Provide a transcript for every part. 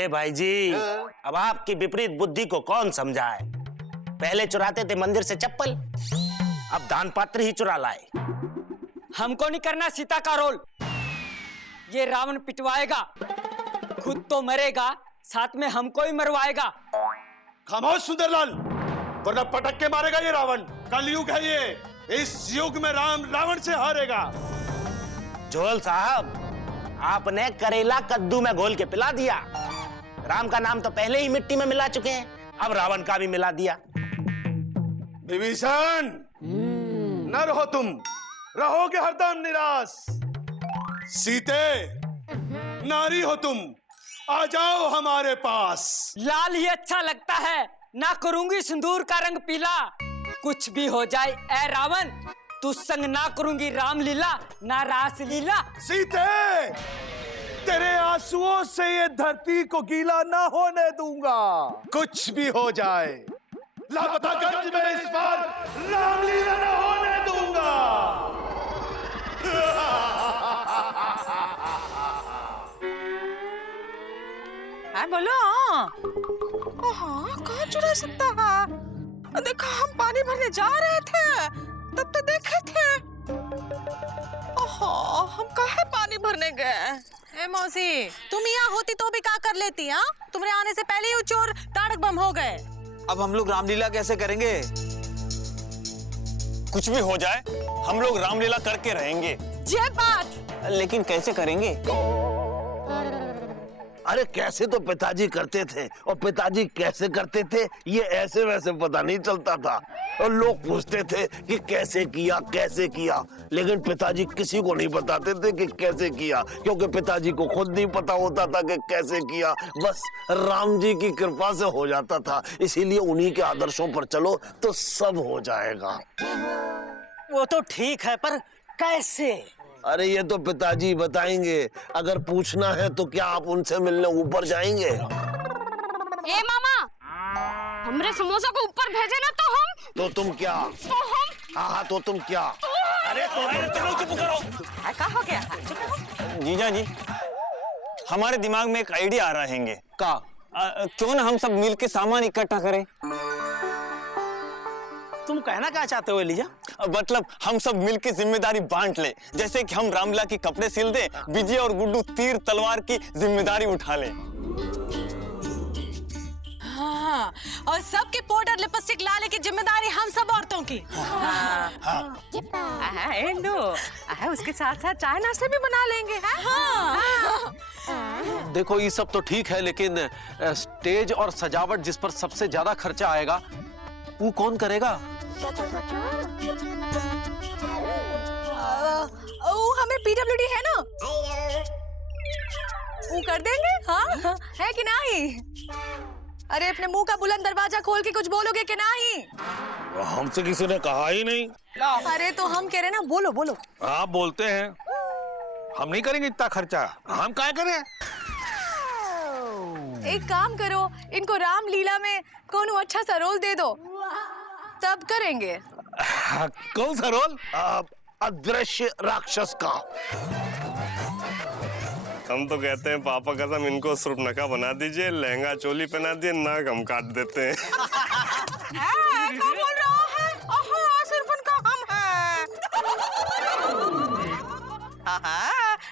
अरे भाई जी, अब आपकी विपरीत बुद्धि को कौन समझाए? पहले चुराते थे मंदिर से चप्पल, अब दान पात्र ही चुरा लाए। हमको नहीं करना सीता का रोल। ये रावण पिटवाएगा, खुद तो मरेगा, साथ में हमको ही मरवाएगा। खामोश सुंदरलाल, वरना पटक के मारेगा ये रावण। कलयुग है ये, इस युग में राम रावण से हारेगा। जोल साहब, आपने करेला कद्दू में घोल के पिला दिया। राम का नाम तो पहले ही मिट्टी में मिला चुके हैं, अब रावण का भी मिला दिया। विभीषण, न रहो तुम, रहोगे हरदम निराश। सीते, नारी हो तुम, आ जाओ हमारे पास। लाल ही अच्छा लगता है, ना करूंगी सिंदूर का रंग पीला। कुछ भी हो जाए ऐ रावण, तू संग ना करूंगी रामलीला, ना रास लीला। सीते, तेरे आंसुओं से ये धरती को गीला ना होने दूंगा। कुछ भी हो जाए, लापतागंज में इस बार रामलीला ना होने दूंगा। हाँ बोलो। हाँ, कहाँ चुरा सकता है? देखा, हम पानी भरने जा रहे थे तब तो देखे थे। ओहो, हम कहाँ पानी भरने गए? ए मौसी, तुम यहाँ होती तो भी क्या कर लेती? हाँ, तुम्हारे आने से पहले ही चोर ताड़क बम हो गए। अब हम लोग रामलीला कैसे करेंगे? कुछ भी हो जाए, हम लोग रामलीला करके रहेंगे। ये बात। लेकिन कैसे करेंगे? अरे कैसे तो पिताजी करते थे, और पिताजी कैसे करते थे ये ऐसे वैसे पता नहीं चलता था। और लोग पूछते थे कि कैसे किया, लेकिन पिताजी किसी को नहीं बताते थे कि कैसे किया, क्योंकि पिताजी को खुद नहीं पता होता था कि कैसे किया। बस राम जी की कृपा से हो जाता था। इसीलिए उन्हीं के आदर्शों पर चलो तो सब हो जाएगा। वो तो ठीक है, पर कैसे? अरे ये तो पिताजी बताएंगे। अगर पूछना है तो क्या आप उनसे मिलने ऊपर जाएंगे? ए मामा, हमरे समोसा को ऊपर भेजे ना तो तुम क्या? हाँ, तो तुम क्या? अरे चुप करो। क्या हो गया? जीजा जी, हमारे दिमाग में एक आइडिया आ रहा है। का क्यों ना हम सब मिलके सामान इकट्ठा करें? तुम कहना क्या चाहते हो एलिजा? मतलब हम सब मिलके जिम्मेदारी बांट ले। जैसे कि हम रामलीला के कपड़े सिल दे, विजय और गुड्डू तीर तलवार की जिम्मेदारी उठा ले। हाँ, और सबके पाउडर लिपस्टिक लाने की जिम्मेदारी हम सब औरतों की। उसके साथ साथ चाय नाश्ते भी बना लेंगे। हाँ। देखो ये सब तो ठीक है, लेकिन स्टेज और सजावट जिस पर सबसे ज्यादा खर्चा आएगा वो कौन करेगा? हमें पीडब्ल्यूडी है ना, वो कर देंगे। हाँ, है कि नहीं? अरे अपने मुंह का बुलंद दरवाजा खोल के कुछ बोलोगे कि नहीं? हमसे किसी ने कहा ही नहीं। अरे तो हम कह रहे ना, बोलो बोलो। आप बोलते हैं, हम नहीं करेंगे इतना खर्चा। हम क्या करें? एक काम करो, इनको रामलीला में कौन अच्छा सा रोल दे दो, तब करेंगे। कौन सा रोल? अदृश्य राक्षस का। हम तो कहते हैं पापा कसम इनको सुर्पनखा बना दीजिए, लहंगा चोली पहना दिए, नाक हम काट देते हैं। क्या बोल रहा है? सुर्पनखा हम हैं।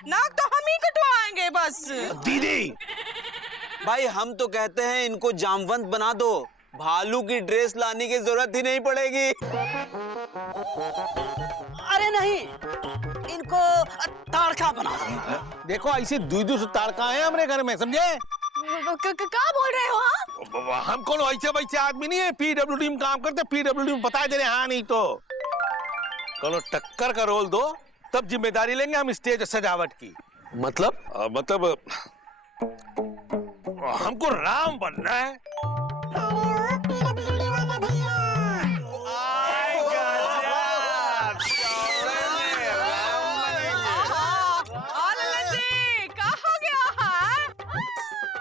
नाक तो हम ही कटवाएंगे बस। दीदी, भाई हम तो कहते हैं इनको जामवंत बना दो, भालू की ड्रेस लाने की जरूरत ही नहीं पड़ेगी। अरे नहीं, इनको ताड़का बना दो। देखो ऐसे दूध ताड़का है हमारे घर में, समझे? क्या बोल रहे हो? हाँ, हम कौन वैसे वैसे आदमी नहीं है, पीडब्ल्यूडी में काम करते, पीडब्ल्यूडी में बता दे रहे। हाँ नहीं तो कौन टक्कर का रोल दो, तब जिम्मेदारी लेंगे हम स्टेज सजावट की। मतलब हमको राम बनना है।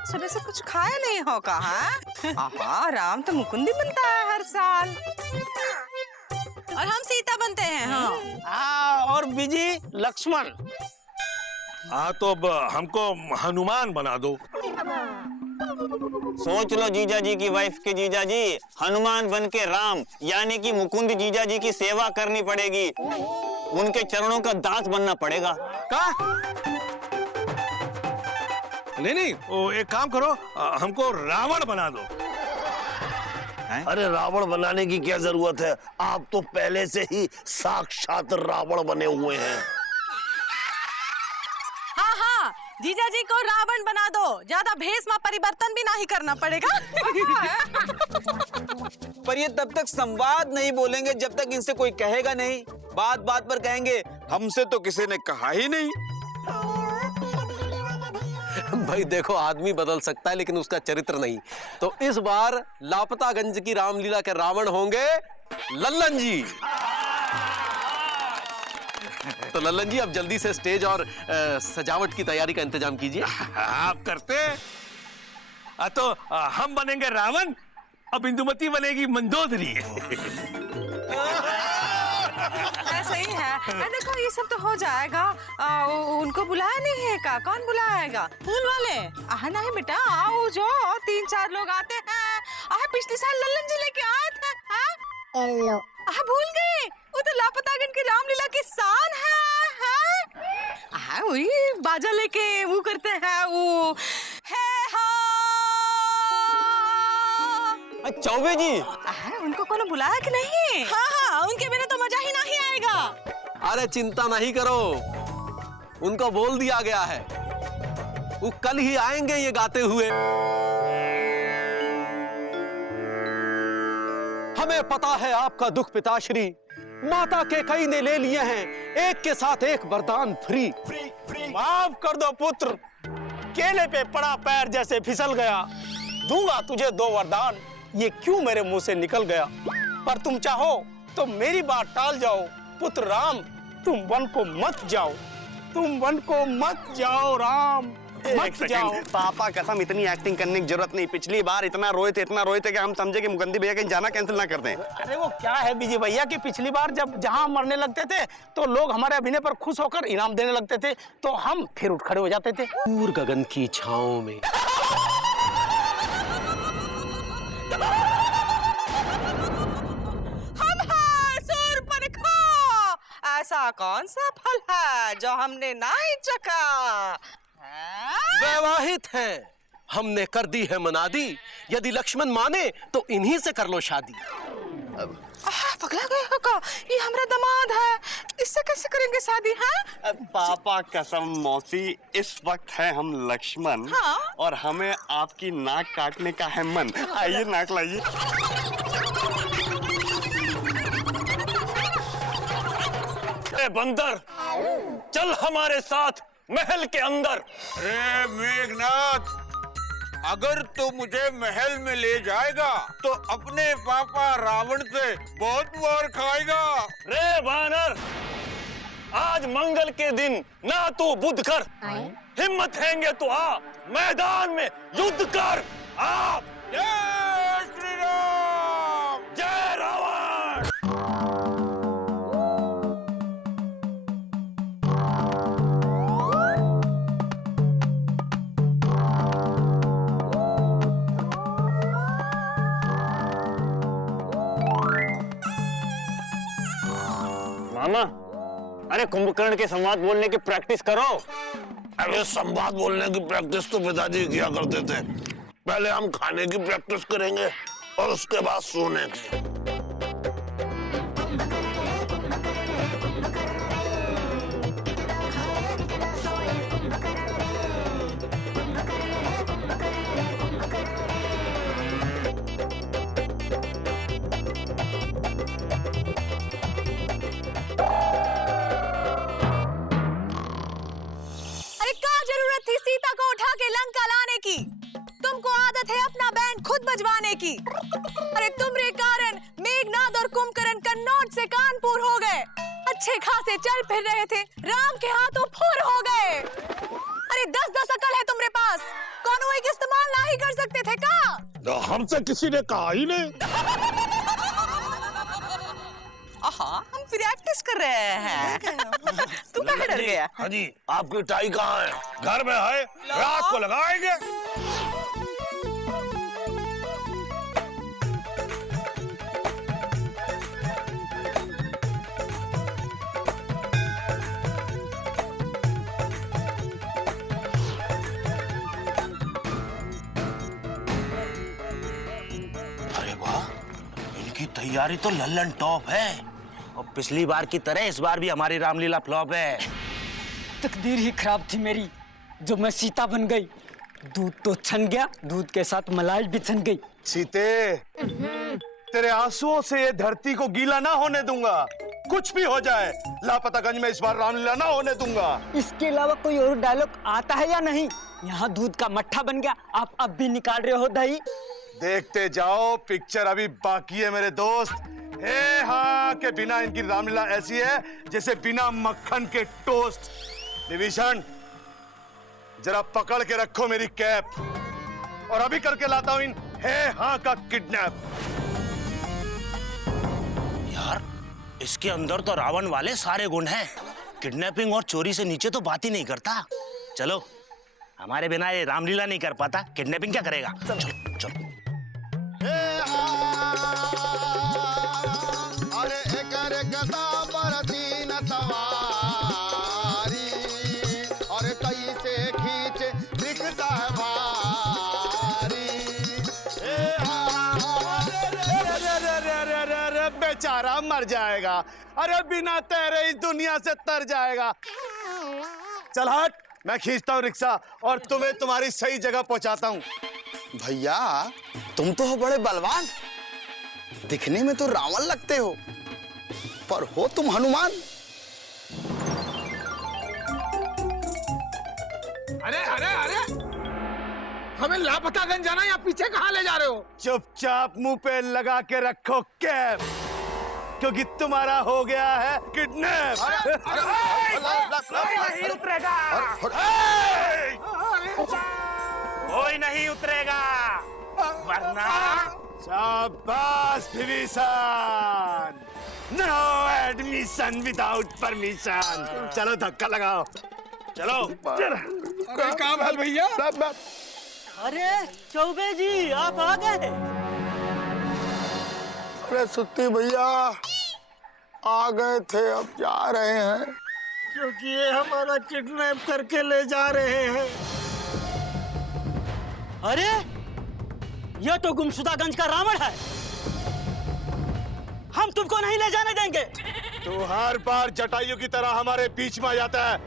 सुबह से कुछ खाया नहीं हो कहा? राम तो मुकुंदी बनता है हर साल, और हम सीता बनते हैं। हाँ, और विजय लक्ष्मण। हाँ तो अब हमको हनुमान बना दो। सोच लो जीजा जी की वाइफ के जीजा जी हनुमान बन के राम यानी कि मुकुंद जीजा जी की सेवा करनी पड़ेगी, उनके चरणों का दास बनना पड़ेगा। का? नहीं, वो एक काम करो, हमको रावण बना दो। अरे रावण बनाने की क्या जरूरत है, आप तो पहले से ही साक्षात रावण बने हुए हैं। हाँ हाँ, जीजा जी को रावण बना दो, ज्यादा भेष में परिवर्तन भी नहीं करना पड़ेगा। पर ये तब तक संवाद नहीं बोलेंगे जब तक इनसे कोई कहेगा नहीं। बात बात पर कहेंगे हमसे तो किसी ने कहा ही नहीं। भाई देखो, आदमी बदल सकता है लेकिन उसका चरित्र नहीं। तो इस बार लापतागंज की रामलीला के रावण होंगे लल्लन जी। तो लल्लन जी, अब जल्दी से स्टेज और सजावट की तैयारी का इंतजाम कीजिए। आप करते? तो हम बनेंगे रावण और बिंदुमती बनेगी मंदोदरी। ऐसा ही है। देखो ये सब तो हो जाएगा। उनको बुलाया नहीं है का? कौन बुलाएगा? फूल वाले? नहीं बेटा, आओ जो 3-4 लोग आते हैं। पिछले साल लल्लन जी लेके आए थे। हेलो। भूल गए, वो तो लापतागंज की रामलीला की शान है। वही बाजा लेके वो करते हैं वो है। चौबे जी, उनको कौन बुलाया कि नहीं? हाँ, उनके बिना तो मजा ही नहीं आएगा। अरे चिंता नहीं करो, उनको बोल दिया गया है, वो कल ही आएंगे ये गाते हुए। हमें पता है आपका दुख पिताश्री, माता के कई ने ले लिए हैं, एक के साथ एक वरदान फ्री। माफ कर दो पुत्र, केले पे पड़ा पैर जैसे फिसल गया। दूंगा तुझे 2 वरदान, ये क्यों मेरे मुंह से निकल गया। पर तुम चाहो तो मेरी बात टाल जाओ। पुत्र राम, तुम वन को मत जाओ, तुम वन को मत जाओ राम, मत जाओ। पापा कसम, इतनी एक्टिंग करने की जरूरत नहीं। पिछली बार इतना रोए थे कि हम समझे कि मुकंदी भैया कहीं जाना कैंसिल ना कर दें। अरे वो क्या है विजय भैया कि पिछली बार जब जहां मरने लगते थे तो लोग हमारे अभिनय पर खुश होकर इनाम देने लगते थे, तो हम फिर उठ खड़े हो जाते थे। दूर गगन की छाओं में ऐसा कौन सा फल है जो हमने नहीं चखा? वैवाहित है, हमने कर दी है मनादी, यदि लक्ष्मण माने तो इन्हीं से कर लो शादी। पगला गए हो का? ये हमारा दामाद है, इससे कैसे करेंगे शादी? है पापा कसम मौसी, इस वक्त है हम लक्ष्मण। हाँ? और हमें आपकी नाक काटने का है मन। आइए नाक लाइए। बंदर, चल हमारे साथ महल के अंदर। अरे मेघनाथ, अगर तू मुझे महल में ले जाएगा तो अपने पापा रावण से बहुत मार खाएगा। रे बानर, आज मंगल के दिन ना तू बुद्ध कर, हिम्मत हैंगे तो आ मैदान में युद्ध कर। आ जय श्री राम, जय रावण। मामा, अरे कुंभकर्ण के संवाद बोलने की प्रैक्टिस करो। अरे संवाद बोलने की प्रैक्टिस तो पिताजी किया करते थे। पहले हम खाने की प्रैक्टिस करेंगे और उसके बाद सोने की। तुमको आदत है अपना बैंड खुद बजवाने की। अरे तुम्हारे कारण मेघनाद और कुंभकर्ण कन्नौज से कानपुर हो गए। अच्छे खासे चल फिर रहे थे, राम के हाथों फुर हो गए। अरे 10-10 अकल है तुम्हारे पास, कौन एक इस्तेमाल नहीं कर सकते थे का? तो हमसे किसी ने कहा ही नहीं। हम प्रैक्टिस कर रहे हैं। तू कहाँ डर गया? हाँ जी, आपकी टाई कहाँ है? घर में है, रात को लगाएंगे। इनकी तैयारी तो लल्लन टॉप है और पिछली बार की तरह इस बार भी हमारी रामलीला फ्लॉप है। तकदीर ही खराब थी मेरी जो मैं सीता बन गई। दूध तो छन गया, दूध के साथ मलाई भी छन गई। सीते, तेरे आंसुओं से ये धरती को गीला ना होने दूंगा। कुछ भी हो जाए, लापतागंज में इस बार रामलीला ना होने दूंगा। इसके अलावा कोई और डायलॉग आता है या नहीं? यहाँ दूध का मट्ठा बन गया, आप अब भी निकाल रहे हो दही। देखते जाओ, पिक्चर अभी बाकी है मेरे दोस्त। हे हाँ के बिना इनकी रामलीला ऐसी है जैसे बिना मक्खन के टोस्ट। विभीषण, जरा पकड़ के रखो मेरी कैप और अभी करके लाता हूं इन हे हाँ का किडनैप। यार, इसके अंदर तो रावण वाले सारे गुण हैं। किडनैपिंग और चोरी से नीचे तो बात ही नहीं करता। चलो, हमारे बिना ये रामलीला नहीं कर पाता, किडनैपिंग क्या करेगा? चलो चलो। अरे एकर गदा पर तीन सवारी, और कैसे खींच दिखता है भारी। अरे बेचारा मर जाएगा। अरे बिना तैरे इस दुनिया से तर जाएगा। चल हट, मैं खींचता हूँ रिक्शा और तुम्हें तुम्हारी सही जगह पहुंचाता हूँ। भैया, तुम तो हो बड़े बलवान, दिखने में तो रावण लगते हो, पर हो तुम हनुमान। अरे अरे अरे, हमें लापतागंज जाना या पीछे कहाँ ले जा रहे हो? चुपचाप मुंह पे लगा के रखो कैप, क्योंकि तुम्हारा हो गया है किडनैप। नहीं उतरेगा, कोई नहीं उतरेगा, वरना। शाबाश Vibhishan, no admission without permission. चलो धक्का लगाओ, चलो। कोई काम है भैया? अरे चौबे जी, आप आ गए। अरे सुत्ती भैया, आ गए थे, अब जा रहे हैं। क्योंकि ये हमारा किडनैप करके ले जा रहे हैं। अरे ये तो गुमशुदागंज का रावण है, हम तुमको नहीं ले जाने देंगे। तू हर बार जटायु की तरह हमारे बीच में आ जाता है।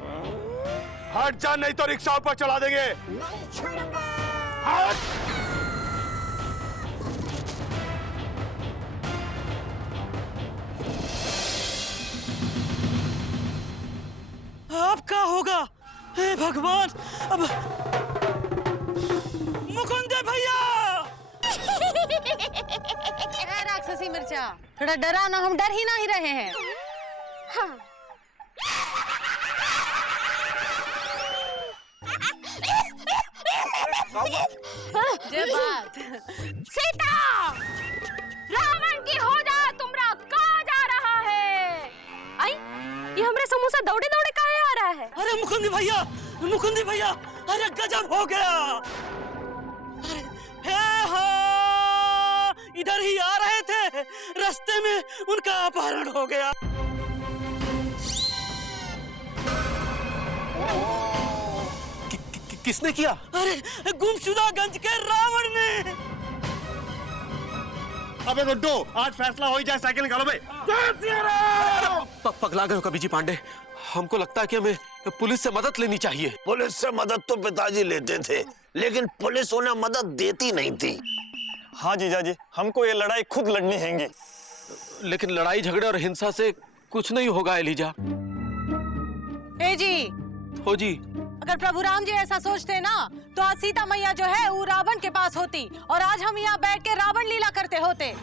हट जा, नहीं तो रिक्शा ऊपर चढ़ा देंगे। हट। अब क्या होगा? हे भगवान, अब मुकुंद भैया। राक्षसी मिर्चा, थोड़ा डरा ना, हम डर ही ना ही रहे हैं। हाँ। जय बात। सीता, रावण की हो जा, तुमरा कहाँ जा रहा है? आई, ये हमरे समोसा दौड़े दौड़े काहे आ रहा है? अरे मुकुंद भैया, मुकुंद भैया, अरे गजब हो गया। अरे हे हाँ, इधर ही आ रहे थे, रास्ते में उनका अपहरण हो गया। किसने किया? अरे गुमशुदागंज के रावण ने। अबे गुड्डू, आज फैसला हो ही जाए, साइकिल निकालो बे। पगला गए हो कबीर जी पांडे, हमको लगता है कि हमें पुलिस से मदद लेनी चाहिए। पुलिस से मदद तो पिताजी लेते थे, लेकिन पुलिस उन्हें मदद देती नहीं थी। हाँ जीजा जी, हमको ये लड़ाई खुद लड़नी हैगी। लेकिन लड़ाई झगड़े और हिंसा से कुछ नहीं होगा एलिजा। ए जी, हो जी, अगर प्रभु राम जी ऐसा सोचते ना, तो आज सीता मैया जो है वो रावण के पास होती और आज हम यहाँ बैठ के रावण लीला करते होते।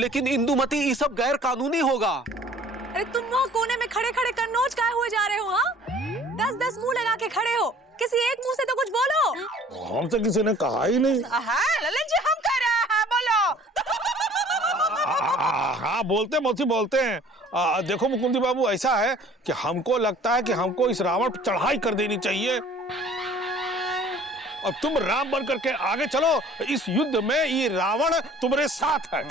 लेकिन इंदुमती ये सब गैर कानूनी होगा। अरे तुम वहाँ कोने में खड़े खड़े कन्नौज काहे हुए जा रहे हो? हाँ, 10-10 मुंह लगा के खड़े हो, किसी एक मुंह से तो कुछ बोलो। हमसे किसी ने कहा ही नहीं। ललन जी, हम कह रहे हैं, बोलो। हाँ बोलते मौसी बोलते हैं। देखो मुकुंदी बाबू, ऐसा है कि हमको लगता है कि हमको इस रावण पर चढ़ाई कर देनी चाहिए। अब तुम राम बन करके आगे चलो, इस युद्ध में ये रावण तुम्हारे साथ है।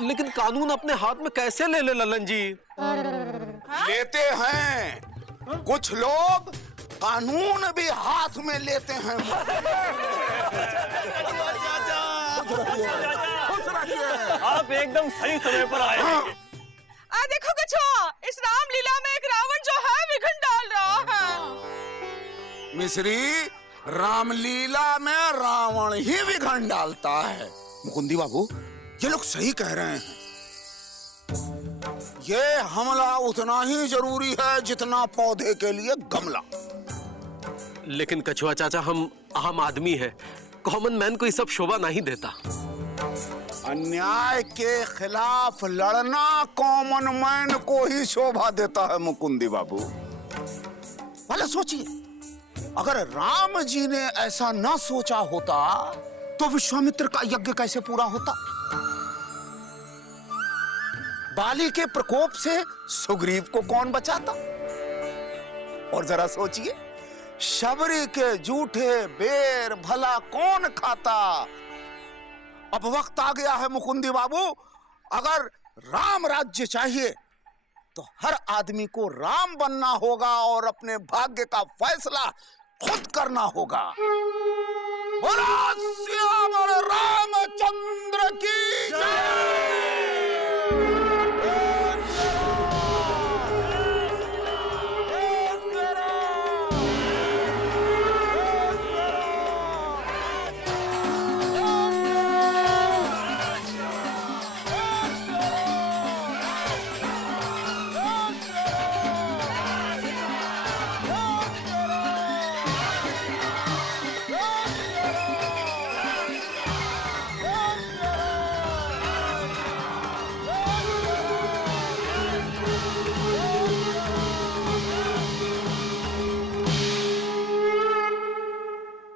लेकिन कानून अपने हाथ में कैसे ले ले ललन जी? लेते हैं, कुछ लोग कानून भी हाथ में लेते हैं। खुश रहिए। आप एकदम सही समय पर आए हैं। देखो कछुआ, इस रामलीला में एक रावण जो है विघ्न डाल रहा है। मिश्री, रामलीला में रावण ही विघ्न डालता है। मुकुंदी बाबू, ये लोग सही कह रहे हैं। ये हमला उतना ही जरूरी है जितना पौधे के लिए गमला। लेकिन कछुआ चाचा, हम आम आदमी है, कॉमन मैन को ये सब शोभा नहीं देता। अन्याय के खिलाफ लड़ना कॉमन मैन को ही शोभा देता है मुकुंदी बाबू। भले सोचिए, अगर राम जी ने ऐसा ना सोचा होता तो विश्वामित्र का यज्ञ कैसे पूरा होता? बाली के प्रकोप से सुग्रीव को कौन बचाता? और जरा सोचिए, शबरी के जूठे बेर भला कौन खाता? अब वक्त आ गया है मुकुंदी बाबू, अगर राम राज्य चाहिए तो हर आदमी को राम बनना होगा और अपने भाग्य का फैसला खुद करना होगा। बोलो सिया